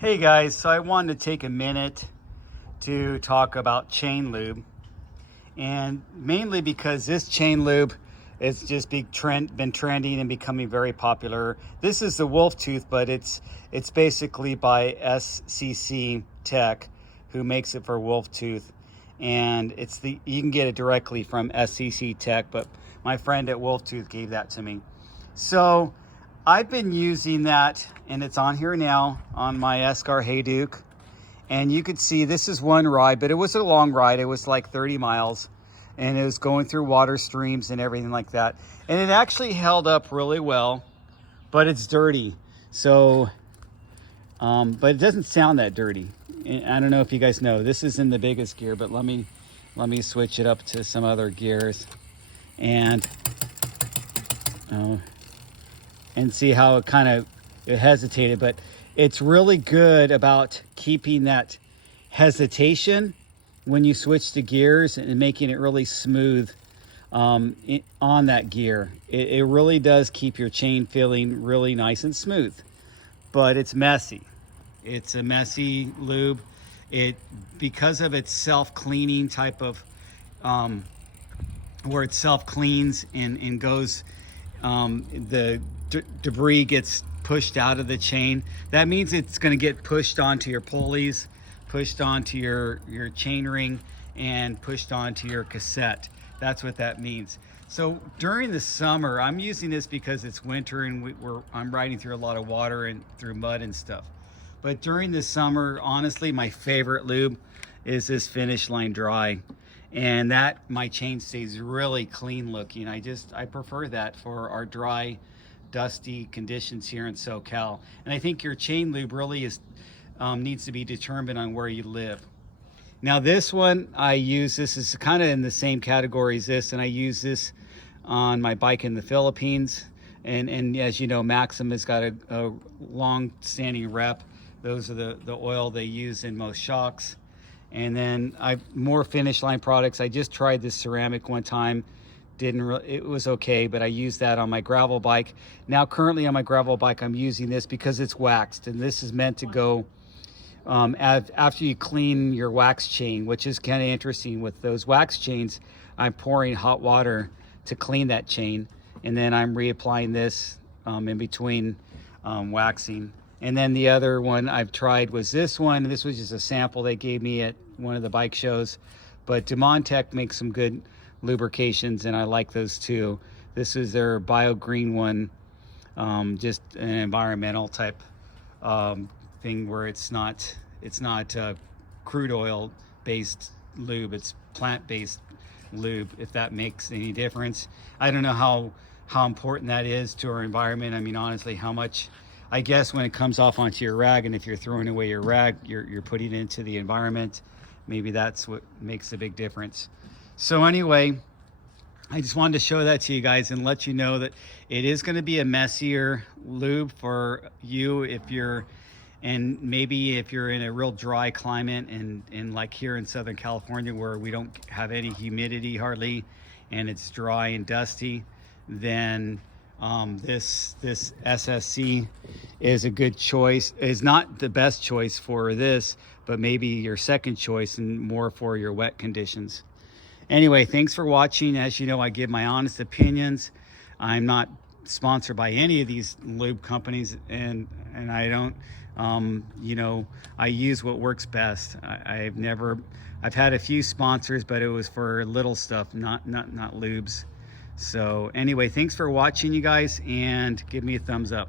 Hey guys, so I wanted to take a minute to talk about chain lube, and mainly because this chain lube is just been trending and becoming very popular. This is the wolf tooth, but it's basically by SSC Tech, who makes it for wolf tooth, and you can get it directly from SSC Tech, but my friend at Wolf Tooth gave that to me. So I've been using that, and it's on here now on my Escar Hayduke. And you could see this is one ride, but it was a long ride. It was like 30 miles, and it was going through water streams and everything like that. And it actually held up really well, but it's dirty. So, but it doesn't sound that dirty. I don't know if you guys know, this is in the biggest gear, but let me switch it up to some other gears and see how it hesitated. But it's really good about keeping that hesitation when you switch to gears and making it really smooth on that gear. It really does keep your chain feeling really nice and smooth, but it's messy. It's a messy lube. Because of its self-cleaning type of, where it self-cleans and goes, the debris gets pushed out of the chain. That means it's going to get pushed onto your pulleys, pushed onto your chain ring, and pushed onto your cassette. That's what that means. So during the summer, I'm using this because it's winter and I'm riding through a lot of water and through mud and stuff. But during the summer, honestly, my favorite lube is this Finish Line Dry, and that my chain stays really clean looking. I prefer that for our dry, dusty conditions here in SoCal. And I think your chain lube really needs to be determined on where you live. Now this one, this is kind of in the same category as this, and I use this on my bike in the Philippines. And as you know, Maxim has got a long-standing rep. Those are the oil they use in most shocks. And then more Finish Line products. I just tried this ceramic one time. It was okay, but I used that on my gravel bike. Now currently on my gravel bike, I'm using this because it's waxed, and this is meant to go after you clean your wax chain, which is kind of interesting. With those wax chains, I'm pouring hot water to clean that chain, and then I'm reapplying this in between waxing. And then the other one I've tried was this one. This was just a sample they gave me at one of the bike shows, but Tech makes some good lubrications, and I like those too. This is their bio green one, just an environmental type thing where it's not crude oil based lube, it's plant-based lube, if that makes any difference. I don't know how important that is to our environment. I mean, honestly, how much, I guess when it comes off onto your rag, and if you're throwing away your rag, you're putting it into the environment. Maybe that's what makes a big difference. So anyway, I just wanted to show that to you guys and let you know that it is going to be a messier lube for you maybe if you're in a real dry climate and like here in Southern California where we don't have any humidity hardly and it's dry and dusty, then this SSC is a good choice. Is not the best choice for this, but maybe your second choice and more for your wet conditions. Anyway, thanks for watching. As you know, I give my honest opinions. I'm not sponsored by any of these lube companies, and I don't, I use what works best. I've had a few sponsors, but it was for little stuff, not lubes. So anyway, thanks for watching, you guys, and give me a thumbs up.